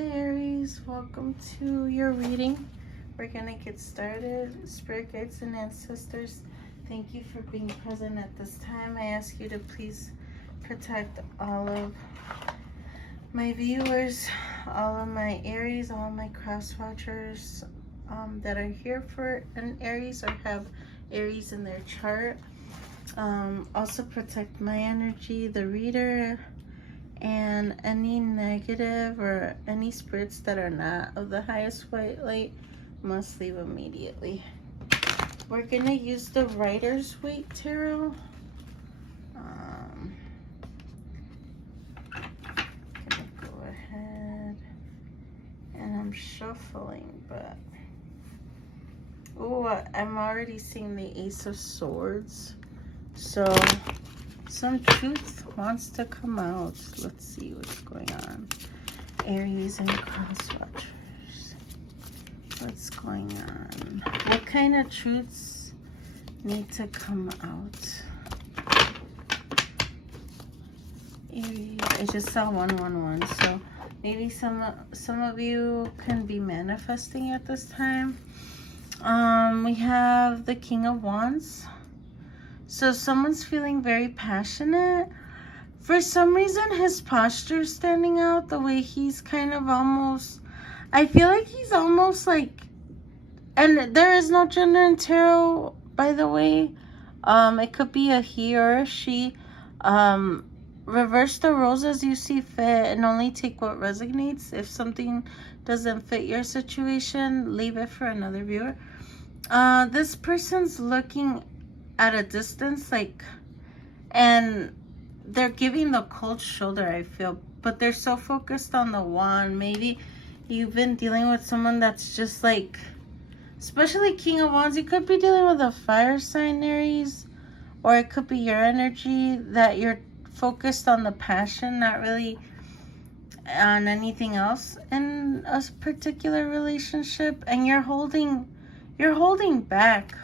Hi Aries, welcome to your reading. We're gonna get started. Spirit guides and ancestors, thank you for being present at this time. I ask you to please protect all of my viewers, all of my Aries, all my cross watchers that are here for an Aries or have Aries in their chart. Also protect my energy, the reader, and any negative or any spirits that are not of the highest white light must leave immediately. We're gonna use the Rider's Waite Tarot. Gonna go ahead and I'm shuffling, but I'm already seeing the Ace of Swords, so some truth wants to come out. Let's see what's going on. Aries and cross watchers, what's going on? What kind of truths need to come out? Aries, I just saw 111, so maybe some of you can be manifesting at this time. We have the King of Wands. So someone's feeling very passionate. For some reason, his posture is standing out, the way he's kind of almost, I feel like he's almost like, and there is no gender in tarot, by the way. It could be a he or a she. Reverse the roles as you see fit and only take what resonates. If something doesn't fit your situation, leave it for another viewer. This person's looking at a distance, like, and they're giving the cold shoulder, I feel, but they're so focused on the wand. Maybe you've been dealing with someone that's just like, especially King of Wands, you could be dealing with a fire sign, Aries, or it could be your energy that you're focused on the passion, not really on anything else in a particular relationship, and you're holding back.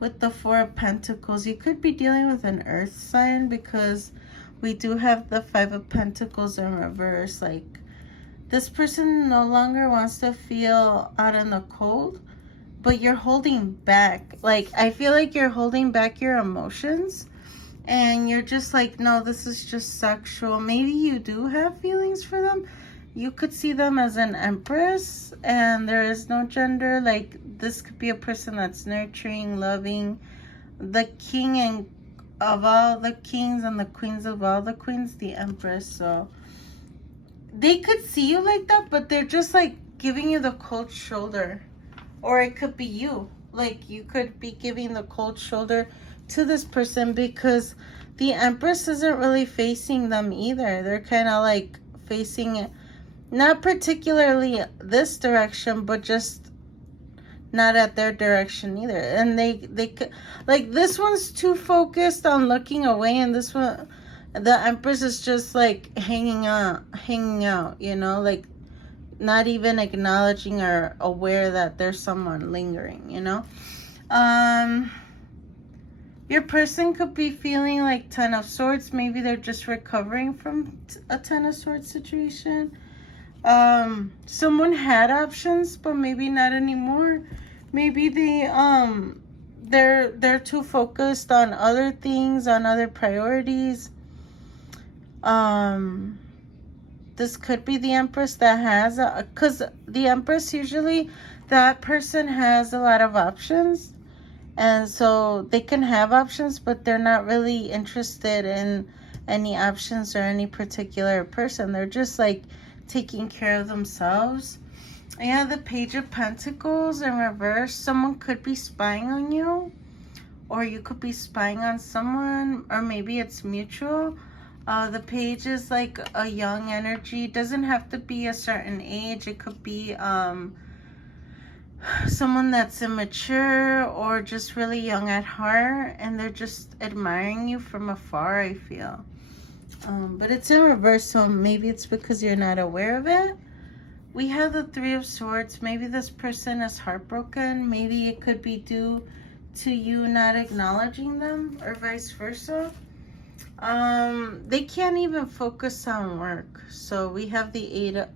With the Four of Pentacles, you could be dealing with an earth sign, because we do have the Five of Pentacles in reverse. Like, this person no longer wants to feel out in the cold, but you're holding back. Like, I feel like you're holding back your emotions, and you're just like, no, this is just sexual. Maybe you do have feelings for them. You could see them as an empress, and there is no gender. Like, this could be a person that's nurturing, loving, the king of all the kings and the queens of all the queens, the empress. So they could see you like that, but they're just like giving you the cold shoulder. Or it could be you. Like, you could be giving the cold shoulder to this person, because the empress isn't really facing them either. They're kind of like facing it, not particularly this direction, but just not at their direction either. And they could, like, this one's too focused on looking away, and this one, the empress, is just like hanging out, you know, like not even acknowledging or aware that there's someone lingering, you know. Your person could be feeling like Ten of Swords. Maybe they're just recovering from a Ten of Swords situation. Someone had options, but maybe not anymore. Maybe they're too focused on other things, on other priorities. This could be the Empress that has, because the Empress, usually that person has a lot of options, and so they can have options, but they're not really interested in any options or any particular person. They're just like taking care of themselves. Yeah, the Page of Pentacles in reverse. Someone could be spying on you, or you could be spying on someone, or maybe it's mutual. The Page is like a young energy. It doesn't have to be a certain age. It could be someone that's immature or just really young at heart, and they're just admiring you from afar, I feel. But it's in reverse, so maybe it's because you're not aware of it. We have the Three of Swords. Maybe this person is heartbroken. Maybe it could be due to you not acknowledging them, or vice versa. They can't even focus on work. So we have the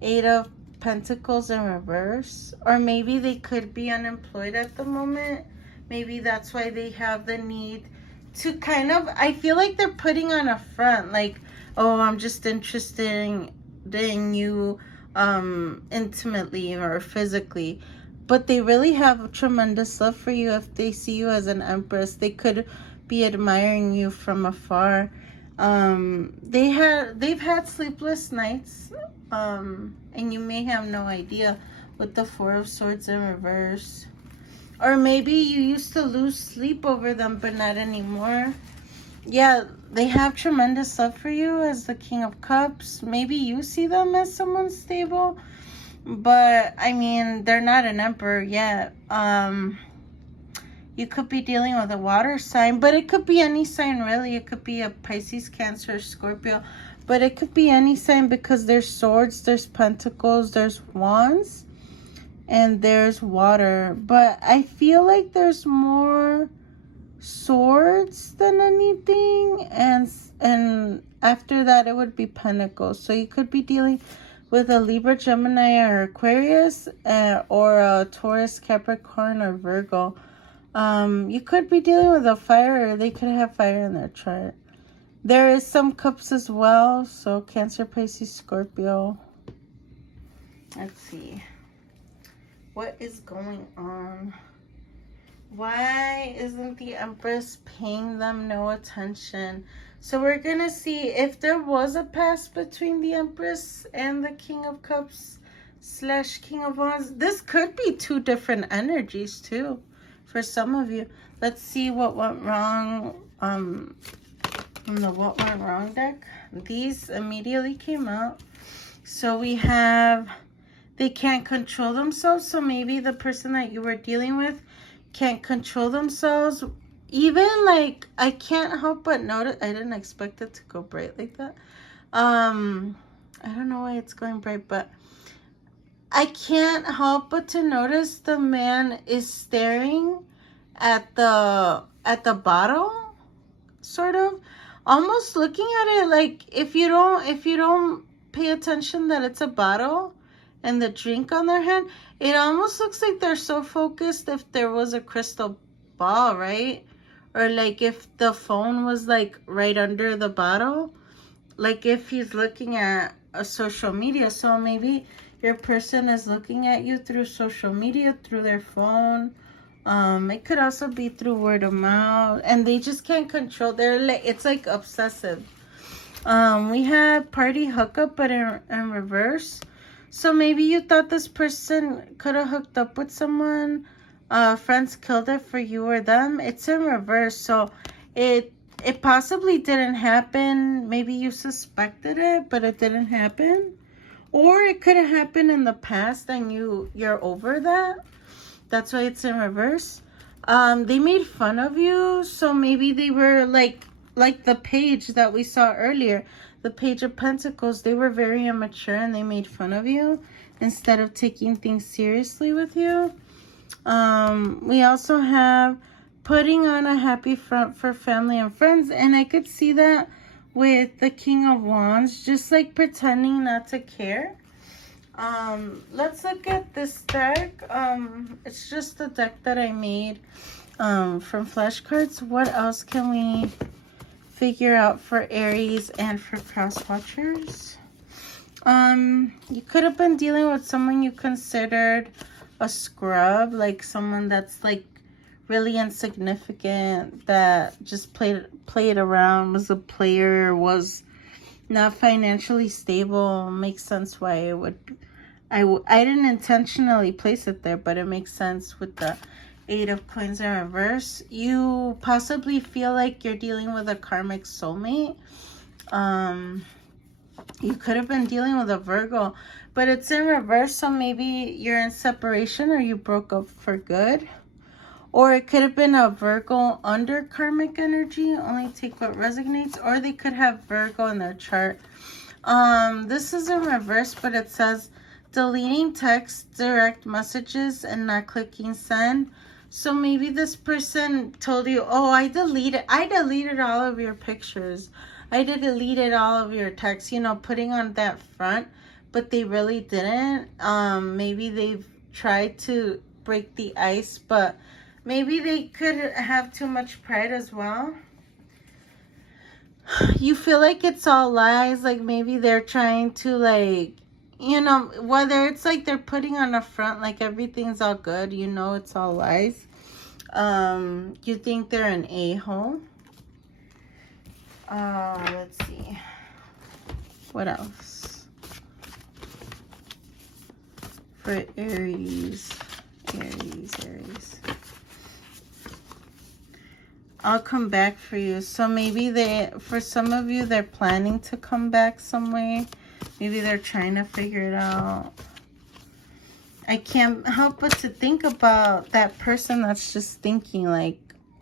eight of Pentacles in reverse. Or maybe they could be unemployed at the moment. Maybe that's why they have the need to kind of, I feel like they're putting on a front, like, oh, I'm just interested in you intimately or physically. But they really have tremendous love for you. If they see you as an empress, they could be admiring you from afar. They've had sleepless nights, and you may have no idea, with the Four of Swords in reverse. Or maybe you used to lose sleep over them, but not anymore. Yeah, they have tremendous love for you as the King of Cups. Maybe you see them as someone stable, but I mean, they're not an emperor yet. You could be dealing with a water sign, but it could be any sign really. It could be a Pisces, Cancer, Scorpio, but it could be any sign because there's swords, there's pentacles, there's wands, and there's water. But I feel like there's more swords than anything, and after that it would be pentacles. So you could be dealing with a Libra, Gemini, or Aquarius, or a Taurus, Capricorn, or Virgo. You could be dealing with a fire, or they could have fire in their chart. There is some cups as well, so Cancer, Pisces, Scorpio. Let's see. What is going on? Why isn't the Empress paying them no attention? So we're going to see if there was a past between the Empress and the King of Cups / King of Wands. This could be two different energies too for some of you. Let's see what went wrong from the What Went Wrong deck. These immediately came out. So we have, they can't control themselves. So maybe the person that you were dealing with can't control themselves. Even like, I can't help but notice, I didn't expect it to go bright like that. I don't know why it's going bright, but I can't help but to notice the man is staring at the bottle, sort of, almost looking at it like, if you don't pay attention that it's a bottle and the drink on their hand, it almost looks like they're so focused if there was a crystal ball, right? Or like if the phone was like right under the bottle, like if he's looking at a social media. So maybe your person is looking at you through social media, through their phone. It could also be through word of mouth, and they just can't control. It's like obsessive. We have party hookup, but in reverse. So maybe you thought this person could have hooked up with someone. Friends killed it for you or them. It's in reverse. So it possibly didn't happen. Maybe you suspected it, but it didn't happen. Or it could have happened in the past and you're over that. That's why it's in reverse. They made fun of you. So maybe they were like the page that we saw earlier. The Page of Pentacles, they were very immature and they made fun of you instead of taking things seriously with you. We also have putting on a happy front for family and friends. And I could see that with the King of Wands, just like pretending not to care. Let's look at this deck. It's just the deck that I made from flashcards. What else can we figure out for Aries and for cross watchers? You could have been dealing with someone you considered a scrub, like someone that's like really insignificant, that just played around, was a player, was not financially stable. Makes sense why it would. I didn't intentionally place it there, but it makes sense with the Eight of Coins in reverse. You possibly feel like you're dealing with a karmic soulmate. You could have been dealing with a Virgo, but it's in reverse. So maybe you're in separation or you broke up for good. Or it could have been a Virgo under karmic energy. Only take what resonates. Or they could have Virgo in their chart. This is in reverse, but it says deleting text, direct messages, and not clicking send. So maybe this person told you, oh, I deleted all of your pictures. I deleted all of your texts, you know, putting on that front, but they really didn't. Maybe they've tried to break the ice, but maybe they could have too much pride as well. You feel like it's all lies, like maybe they're trying to, like, you know, whether it's like they're putting on a front like everything's all good, you know, it's all lies. You think they're an a-hole. Let's see what else for Aries. I'll come back for you. So maybe for some of you, they're planning to come back some way. Maybe they're trying to figure it out. I can't help but to think about that person that's just thinking, like,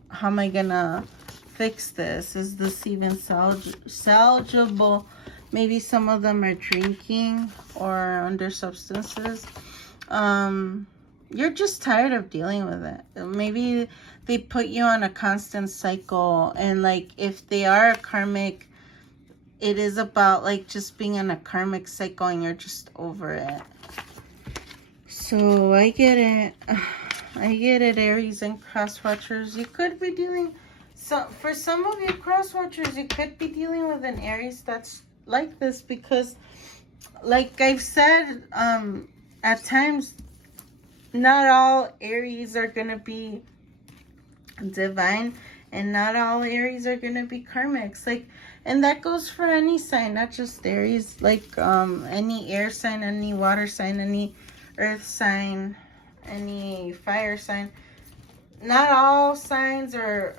how am I gonna fix this? Is this even salvageable? Maybe some of them are drinking or under substances. You're just tired of dealing with it. Maybe they put you on a constant cycle, and like if they are a karmic, it is about like just being in a karmic cycle and you're just over it. So I get it. I get it, Aries and cross watchers. You could be dealing, so for some of you cross watchers, you could be dealing with an Aries that's like this, because like I've said, at times not all Aries are gonna be divine, and not all Aries are gonna be karmics. Like, and that goes for any sign, not just Aries. Like any air sign, any water sign, any earth sign, any fire sign. Not all signs are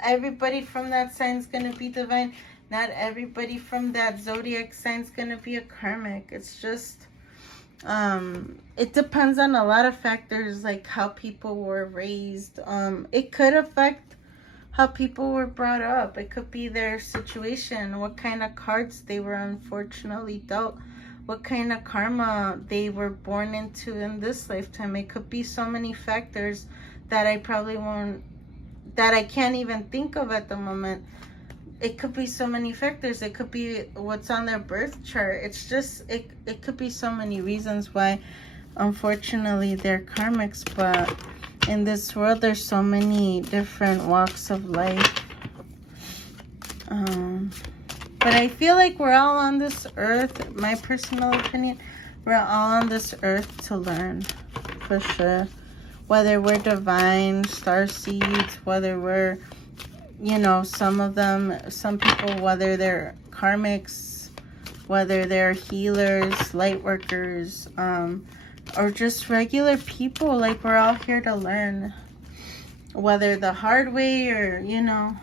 everybody from that sign is gonna be divine. Not everybody from that zodiac sign is gonna be a karmic. It's just it depends on a lot of factors, like how people were raised. It could affect how people were brought up. It could be their situation, what kind of cards they were unfortunately dealt, what kind of karma they were born into in this lifetime. It could be so many factors that I can't even think of at the moment. It could be so many factors. It could be what's on their birth chart. It's just, it could be so many reasons why, unfortunately, they're karmics. But in this world, there's so many different walks of life. But I feel like we're all on this earth, my personal opinion, we're all on this earth to learn, for sure. Whether we're divine, star seeds, whether we're, you know, some people, whether they're karmics, whether they're healers, light workers, or just regular people. Like, we're all here to learn, whether the hard way or, you know,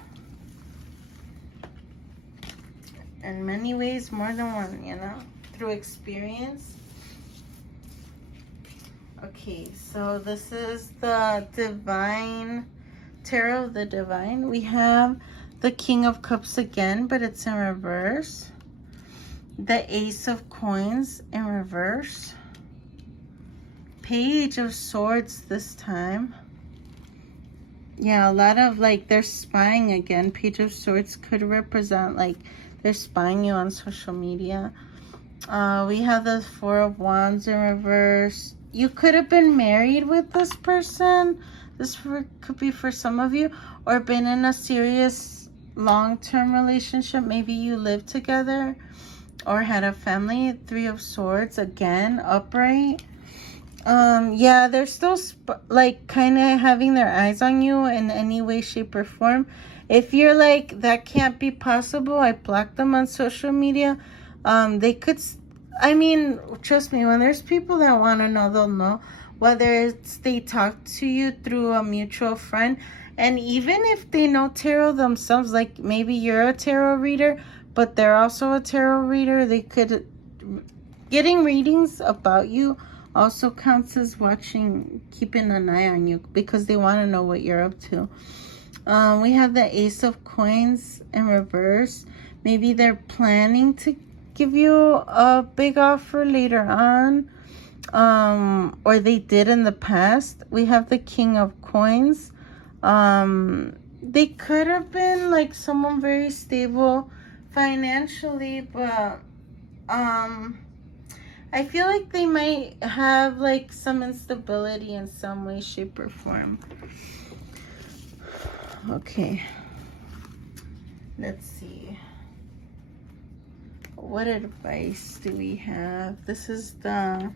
in many ways, more than one, you know, through experience. Okay, so this is the divine tarot of the divine. We have the King of Cups again, but it's in reverse. The Ace of Coins in reverse. Page of Swords this time. Yeah, a lot of, like, they're spying again. Page of Swords could represent, like, they're spying you on social media. We have the Four of Wands in reverse. You could have been married with this person. This could be for some of you, or been in a serious long-term relationship. Maybe you lived together or had a family. Three of Swords again, upright. Yeah, they're still like kind of having their eyes on you in any way, shape, or form. If you're like, that can't be possible, I blocked them on social media. They could, I mean, trust me, when there's people that want to know, they'll know. Whether it's they talk to you through a mutual friend, and even if they know tarot themselves, like maybe you're a tarot reader, but they're also a tarot reader, they could, getting readings about you also counts as watching, keeping an eye on you, because they want to know what you're up to. We have the Ace of Coins in reverse. Maybe they're planning to give you a big offer later on. or they did in the past. We have the King of Coins. They could have been like someone very stable financially, but I feel like they might have like some instability in some way, shape, or form. Okay, let's see. What advice do we have? This is the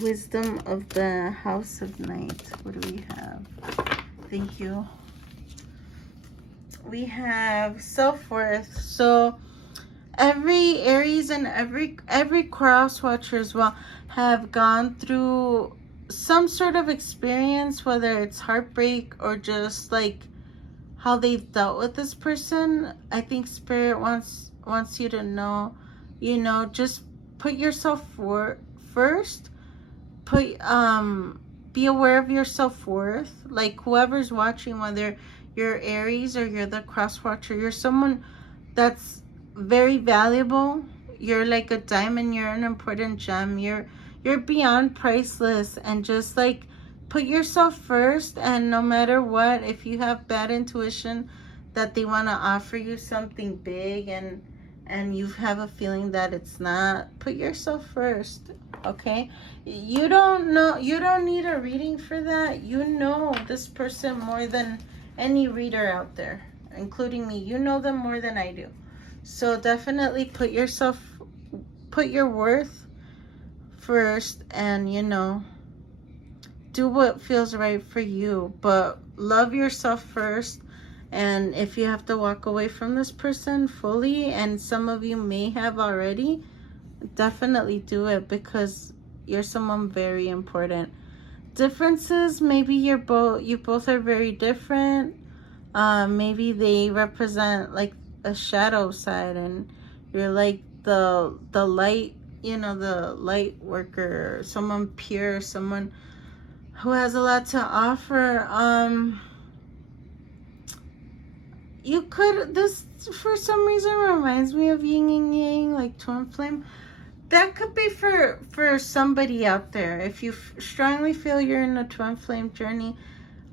wisdom of the House of Night. What do we have? Thank you. We have self-worth. So every Aries and every cross watcher as well have gone through some sort of experience, whether it's heartbreak or just like how they've dealt with this person. I think Spirit wants you to know, you know, just put yourself first. Be aware of your self-worth. Like whoever's watching, whether you're Aries or you're the cross watcher, you're someone that's very valuable. You're like a diamond. You're an important gem. You're beyond priceless. And just like put yourself first. And no matter what, if you have bad intuition that they want to offer you something big and you have a feeling that it's not, put yourself first. Okay, you don't need a reading for that. You know this person more than any reader out there, including me. You know them more than I do. So definitely put your worth first, and you know, do what feels right for you, but love yourself first. And if you have to walk away from this person fully, and some of you may have already, definitely do it, because you're someone very important. Differences, maybe you both are very different. Maybe they represent like a shadow side, and you're like the light, you know, the light worker, someone pure, someone who has a lot to offer. You could, this for some reason reminds me of yin and yang, like twin flame. That could be for somebody out there. If you strongly feel you're in a twin flame journey,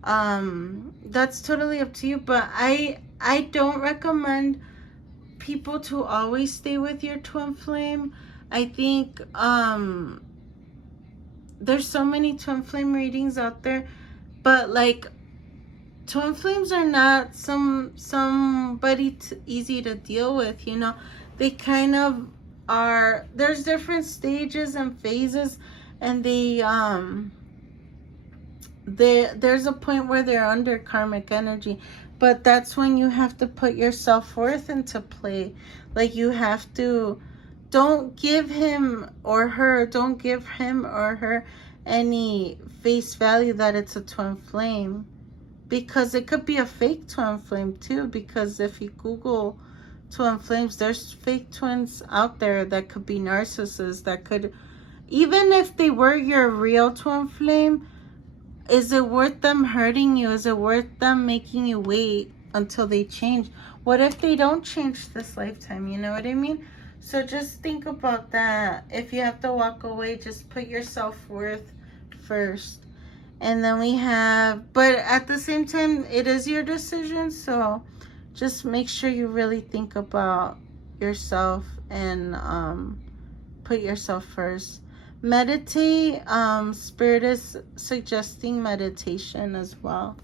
that's totally up to you. But I don't recommend people to always stay with your twin flame. I think there's so many twin flame readings out there, but like twin flames are not somebody easy to deal with, you know. They kind of are, there's different stages and phases, and there's a point where they're under karmic energy, but that's when you have to put your self-worth into play. Like you have to, don't give him or her any face value that it's a twin flame, because it could be a fake twin flame too. Because if you Google twin flames, there's fake twins out there that could be narcissists, that could, even if they were your real twin flame, is it worth them hurting you? Is it worth them making you wait until they change? What if they don't change this lifetime? You know what I mean? So just think about that. If you have to walk away, just put your self-worth first. And then we have, but at the same time, it is your decision. So just make sure you really think about yourself and put yourself first. Meditate. Spirit is suggesting meditation as well.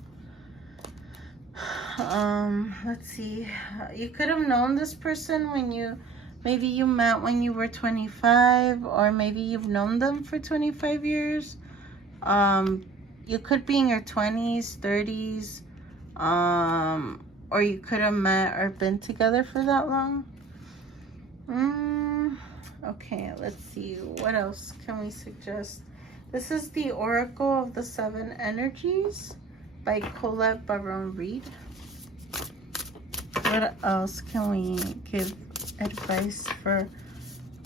Let's see. You could have known this person when maybe you met when you were 25, or maybe you've known them for 25 years. You could be in your 20s, 30s, or you could have met or been together for that long. Okay, let's see. What else can we suggest? This is the Oracle of the Seven Energies by Colette Baron Reed. What else can we give advice for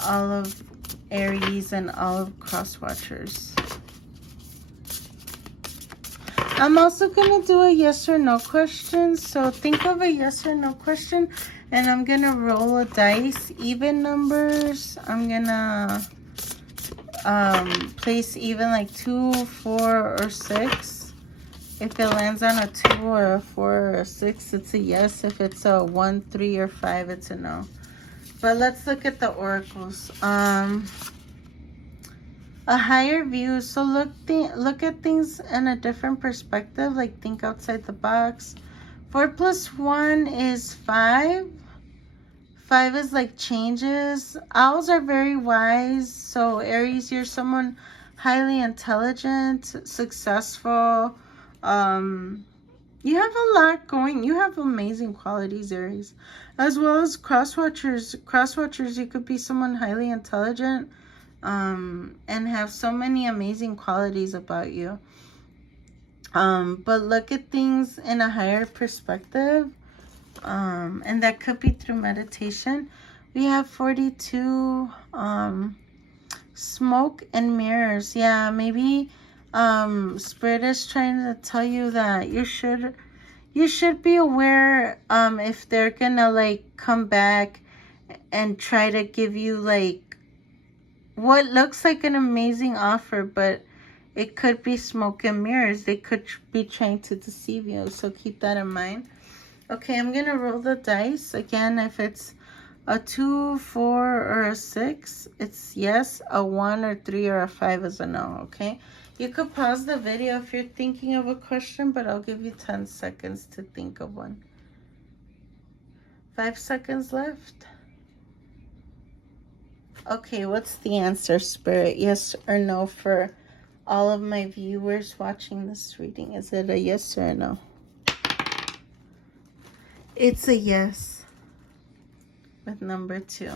all of Aries and all of cross watchers? I'm also going to do a yes or no question. So think of a yes or no question, and I'm going to roll a dice, even numbers. I'm going to place even like 2, 4, or 6. If it lands on a 2 or a 4 or a 6, it's a yes. If it's a 1, 3, or 5, it's a no. But let's look at the oracles. A higher view. So look at things in a different perspective. Like, think outside the box. 4 plus 1 is 5. 5 is like changes. Owls are very wise. So Aries, you're someone highly intelligent, successful. You have a lot going. You have amazing qualities, Aries. As well as crosswatchers. Crosswatchers, you could be someone highly intelligent, and have so many amazing qualities about you. But look at things in a higher perspective. And that could be through meditation. We have 42, smoke and mirrors. Yeah, maybe Spirit is trying to tell you that you should be aware if they're gonna like come back and try to give you like what looks like an amazing offer, but it could be smoke and mirrors. They could be trying to deceive you, so keep that in mind. Okay, I'm gonna roll the dice again. If it's a 2, 4, or a 6, it's yes. A 1 or 3 or a 5 is a no. Okay, you could pause the video if you're thinking of a question, but I'll give you 10 seconds to think of one. 5 seconds left. Okay, what's the answer, Spirit? Yes or no for all of my viewers watching this reading? Is it a yes or a no? It's a yes with number 2.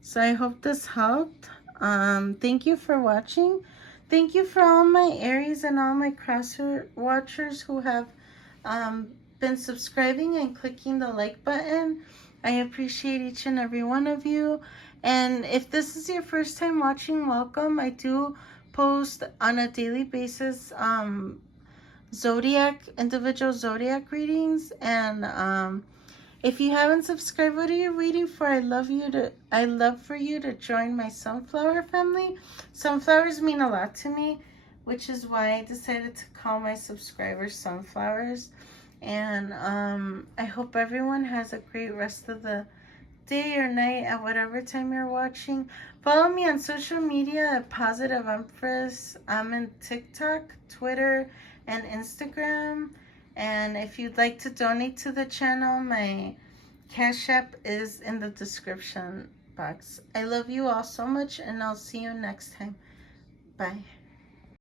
So I hope this helped. Thank you for watching. Thank you for all my Aries and all my cross watchers who have been subscribing and clicking the like button. I appreciate each and every one of you. And if this is your first time watching, welcome. I do post on a daily basis individual zodiac readings. And if you haven't subscribed, what are you waiting for? I love for you to join my sunflower family. Sunflowers mean a lot to me, which is why I decided to call my subscribers sunflowers. And I hope everyone has a great rest of the day or night at whatever time you're watching. Follow me on social media at Positive Empress. I'm in TikTok, Twitter, and Instagram. And if you'd like to donate to the channel, my Cash App is in the description box. I love you all so much, and I'll see you next time. Bye.